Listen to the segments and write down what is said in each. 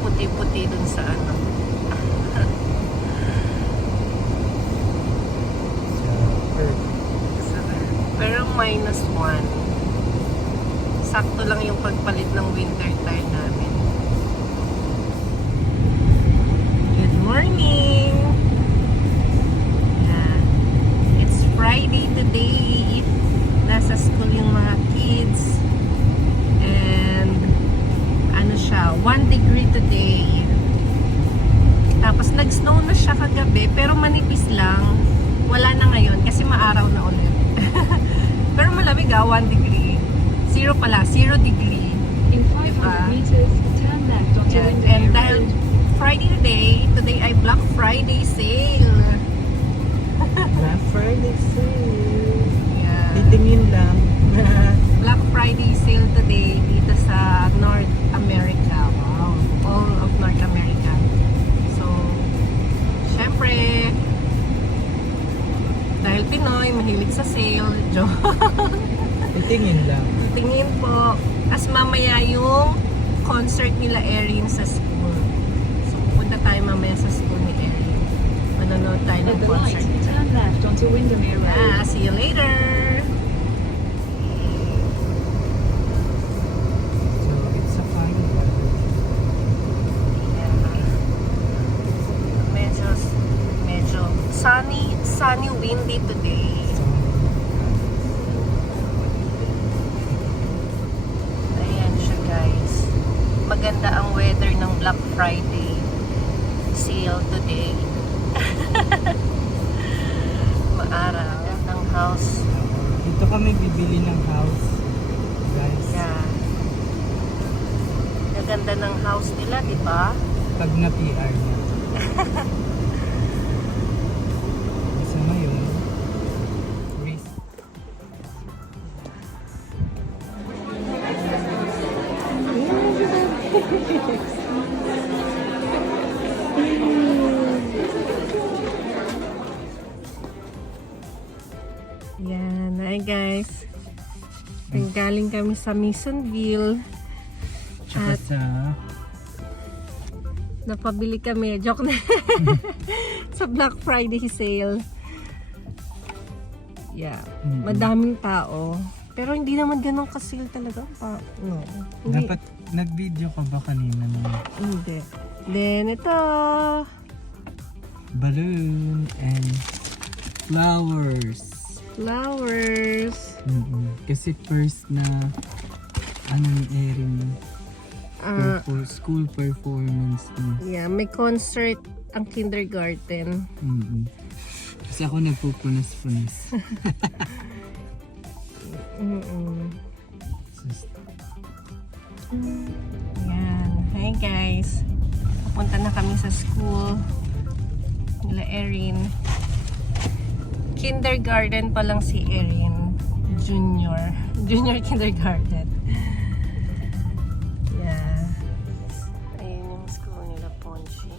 puti-puti dun sa ano. Pero -1. Sakto lang yung pagpalit ng winter tire namin. Good morning! Yeah. It's Friday today. Nasa school yung mga kids. And ano siya, 1 degree today. Tapos nag-snow na siya kagabi, pero manipis lang. Wala na ngayon kasi maaraw na ulit. Pero malamig 1 degree. 0 pala, 0 degree. In 500 meters, turn left onto Yeah. Windermere And dahil Road. Friday today ay Black Friday sale. Black Friday sale. Yeah. Titingin lang. Black Friday sale today dito sa North America. Wow. All of North America. So, syempre, dahil Pinoy, mahilig sa sale. Joke. Titingin lang. Tingin po. As mamaya yung concert nila Erin sa school. So, pupunta tayo mamaya sa school ni Erin. Manonood tayo At ng the light, concert. turn left onto Windermere Road. Yeah, see you later! So, it's a fine weather. Medyo sunny, windy today. Ayan siya guys. Maganda ang weather ng Black Friday sale today. Maaraw ng house. Dito kami bibili ng house. Guys, Yeah. Gaganda ng house nila, di ba? pag na-PR niya. Isa ngayon, risk. Yan. Hi guys. Galing kami sa Masonville. Tsaka At sa napabili kami. Joke na. Sa Black Friday sale. Yeah. Mhm. Madaming tao. Pero hindi naman ganun ka-sale talaga. No. Hindi. dapat nag-video ka ba kanina ng Hindi. Then ito. balloon and flowers. Flowers. Kasi first na ano ni Erin Ah, school performance niya. yeah, may concert ang kindergarten. Kasi ako nagpupunas-punas. Yan. Hi guys. Papunta na kami sa school nila Erin. Kindergarten pa lang si Erin. Junior kindergarten. Yeah. Ayun yung school nila Ponchi.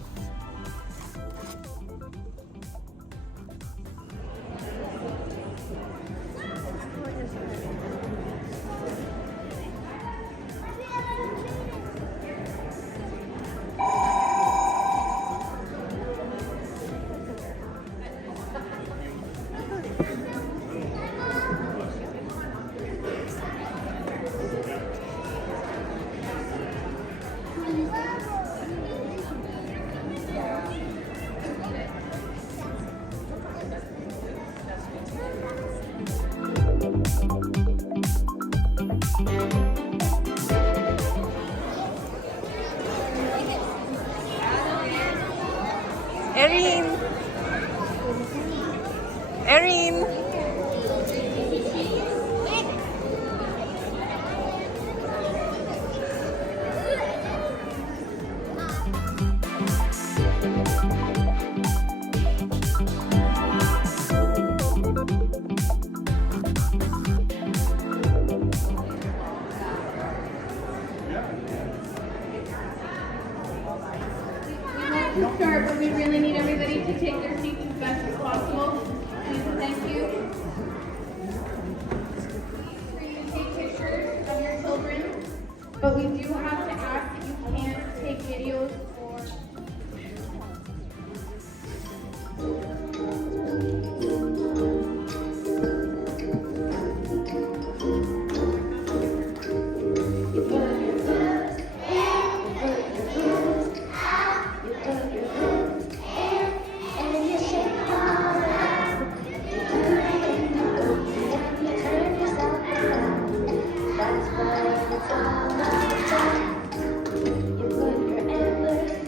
Erin! Erin! To start, but we really need everybody to take their seats as best as possible. Please and thank you. For you to take pictures of your children, but we do have to ask that you can't take it videos for That's what it's all about. You put your antlers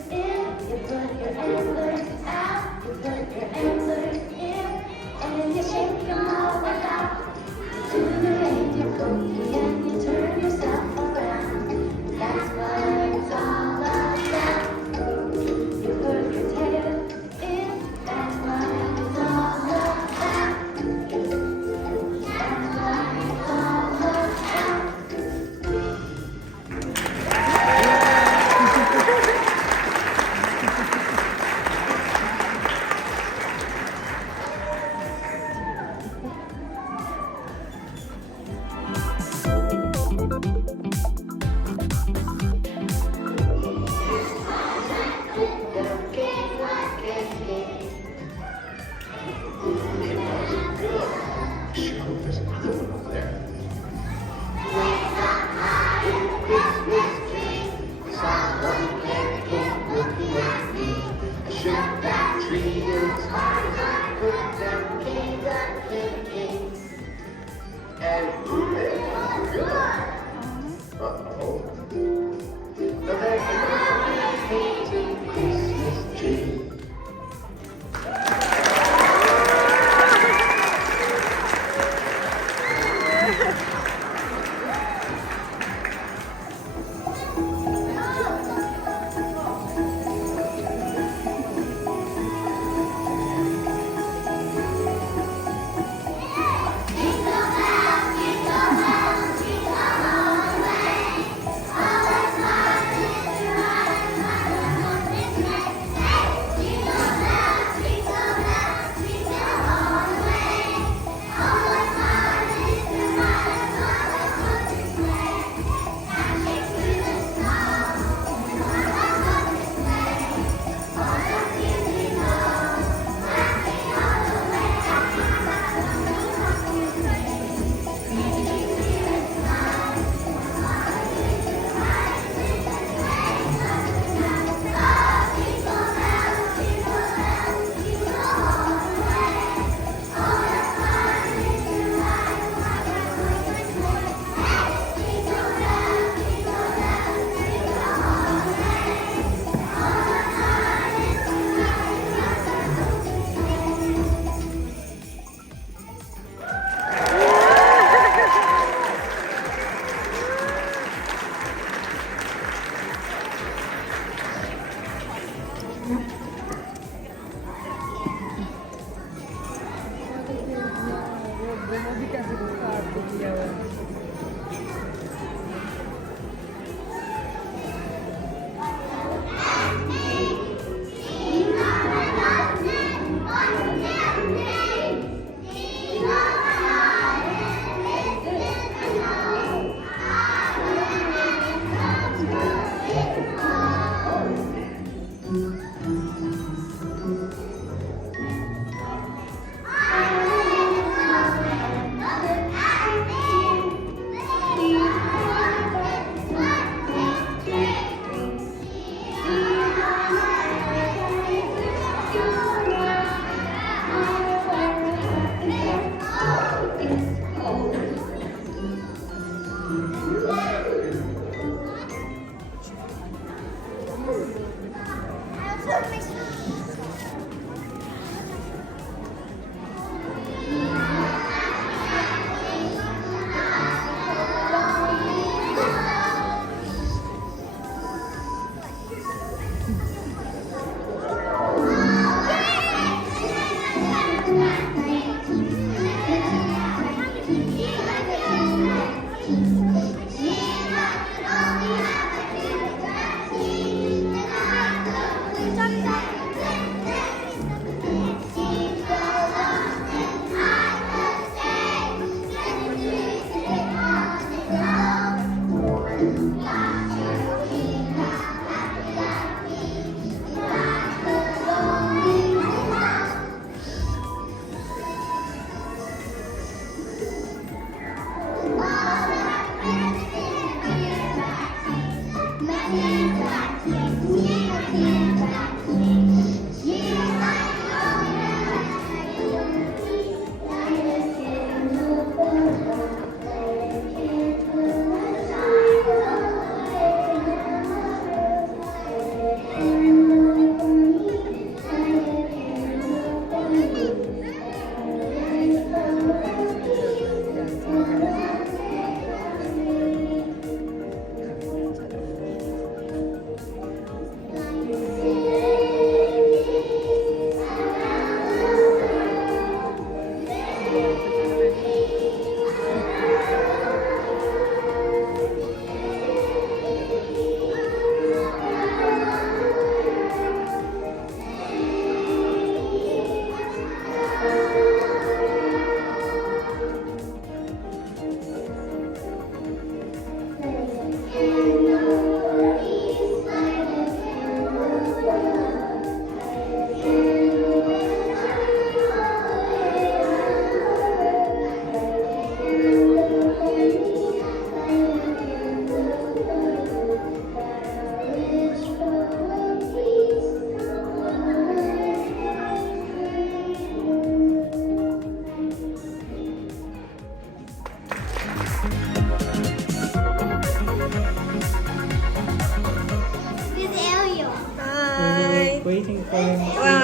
With Ariel. Hi. Waiting for him.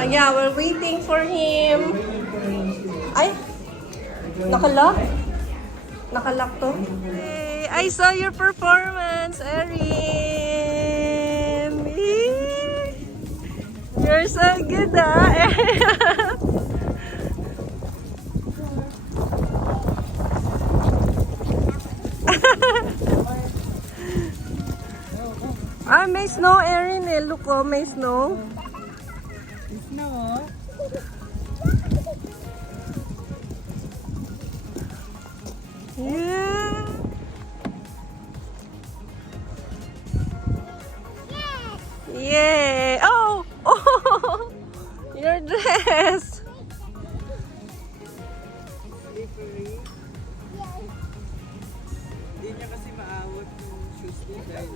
Yeah, we're waiting for him. Ay, nakalock? Nakalock to? Hey, I saw your performance, Erin. Yee. You're so good, may snow, Erin. Look, oh, may snow. No. Yeah. Yay! Oh! Oh! Your dress! Slippery. Hindi niya kasi maawat yung shoes niya dahil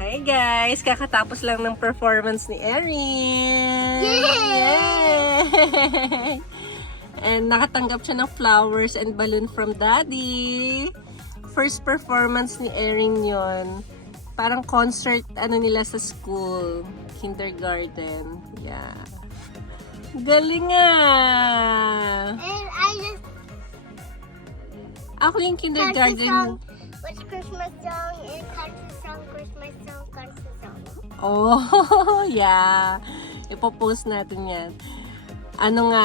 Hi guys! Kakatapos lang ng performance ni Erin! Yay! And nakatanggap siya ng flowers and balloon from Daddy. First performance ni Erin yon. Parang concert nila sa school. Kindergarten. Yeah. Galing And I just Ako yung kindergarten. What's Christmas song and country song, Christmas song, country song. Oh, yeah. Ipopost natin yan. Ano nga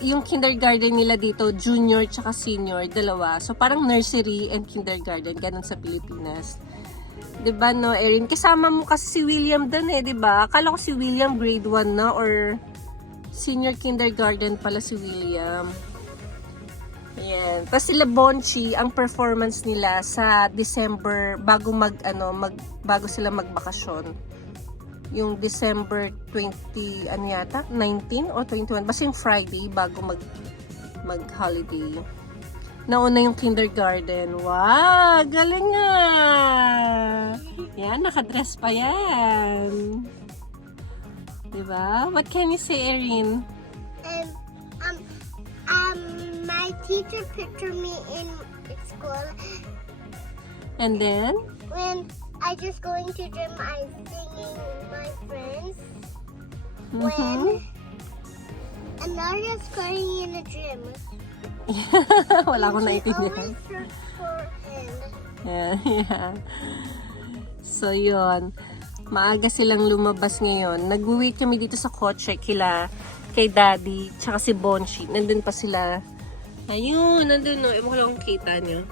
yung kindergarten nila dito, junior tsaka senior, dalawa. So parang nursery and kindergarten, ganun sa Pilipinas. 'Di ba no, Erin? Kasama mo kasi si William dun 'di ba? Akala ko si William grade 1 na or senior kindergarten pala si William. Ayan. Tapos sila Bonchi, ang performance nila sa December bago bago sila magbakasyon. Yung December 20 yata, 19 o 21, basta yung Friday bago mag-holiday. Nauna yung kindergarten. Wow, galing nga. Yan, nakadress pa yan. Diba? What can you say, Erin? My teacher pictured me in school. And then? When I just going to gym, I singing with my friends. When Anaria's crying in the gym. Wala akong She naiintindihan. always search for him. Yeah. So, yun. Maaga silang lumabas ngayon. Nag-wait kami dito sa kotse kay Daddy, tsaka si Bonchi. Nandun pa sila. Ayun, nandun no. Ewan ko lang kung kita nyo.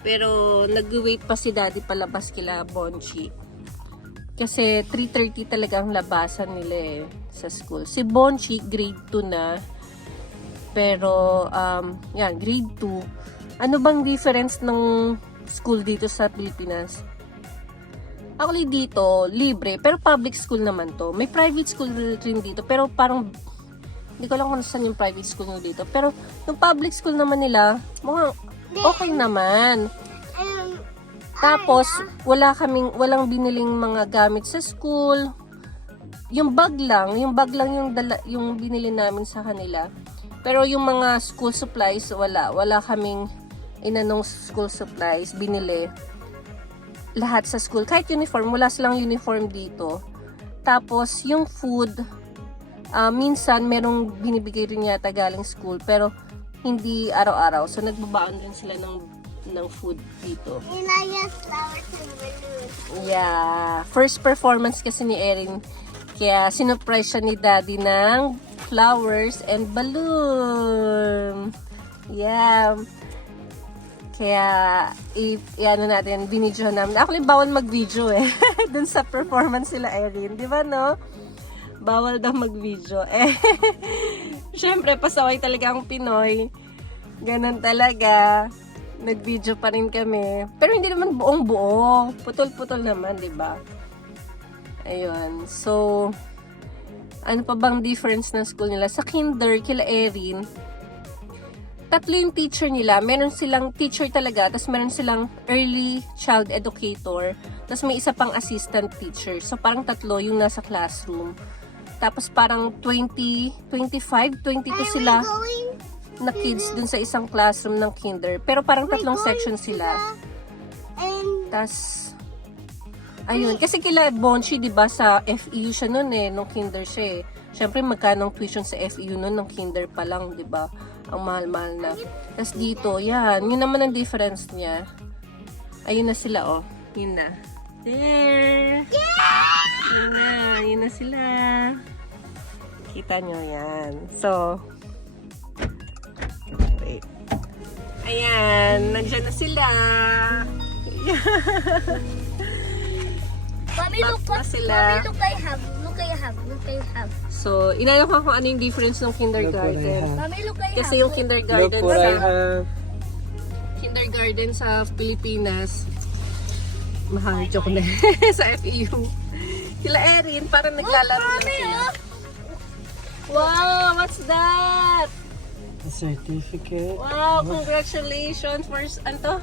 Pero, nag-wait pa si Daddy palabas kila Bonchi. Kasi, 3:30 talaga ang labasan nila sa school. Si Bonchi, grade 2 na. Pero, yan, grade 2. Ano bang difference ng school dito sa Pilipinas? Actually dito, libre, pero public school naman to. May private school rin dito, pero parang, hindi ko lang kung saan yung private school nyo dito. Pero, yung public school naman nila, mukhang okay naman. Tapos, walang biniling mga gamit sa school. Yung bag lang yung binili namin sa kanila. Pero yung mga school supplies, wala kaming inanong school supplies, binili. Lahat sa school, kahit uniform, wala silang uniform dito. Tapos, yung food, minsan, merong binibigay rin yata galing school, pero hindi araw-araw. So, nagbabaan din sila ng food dito. And I got flowers and balloons. Yeah. First performance kasi ni Erin. Kaya, sinurprise siya ni Daddy ng flowers and balloon. Yeah. Kaya, i-ano natin, binidyo namin. Actually, bawal mag-video eh. Dun sa performance sila, Erin. Di ba, no? Bawal daw mag-video. Eh, syempre, pasaway talaga ang Pinoy. Ganon talaga. Nag-video pa rin kami. Pero hindi naman buong-buo. Putol-putol naman, di ba? Ayun. So, ano pa bang difference ng school nila? Sa kinder, kila Erin, 3 yung teacher nila. Meron silang teacher talaga, tapos meron silang early child educator, tapos may isa pang assistant teacher. So, parang 3 yung nasa classroom. Tapos, parang 22 sila na kids dun sa isang classroom ng kinder. Pero parang 3 section sila. Tapos, ayun. Kasi kila Bonchi, di ba, sa FEU siya nun eh, nung kinder siya eh. Siyempre, magkano ang tuition sa FEU nun, nung kinder pa lang, di ba? Ang mahal-mahal na. Tapos dito, yan. Yun naman ang difference niya. Ayun na sila, oh. Yun na. There! Yun na sila. Kita nyo yan. So, wait. Ayan. Nandiyan na sila. Mommy, look Back na sila. Mommy, look I have. Look I have. Look I have. So, inano ko kung ano yung difference ng kindergarten. Mommy, look I have. Kasi yung Look kindergarten what I sa have. kindergarten sa Pilipinas, mahal, joke na. Sa FEU. Kila Erin, parang naglalaro lang sila. Wow, what's that? A certificate. Wow, congratulations for, ano to?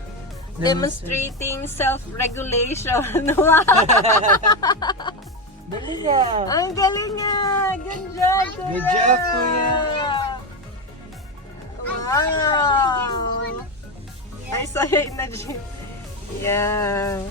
Demonstrating self-regulation. Wow! Galing nga. Ang galing nga! Good job, Good job, Kuya. Wow! I saw it in the gym. Yeah.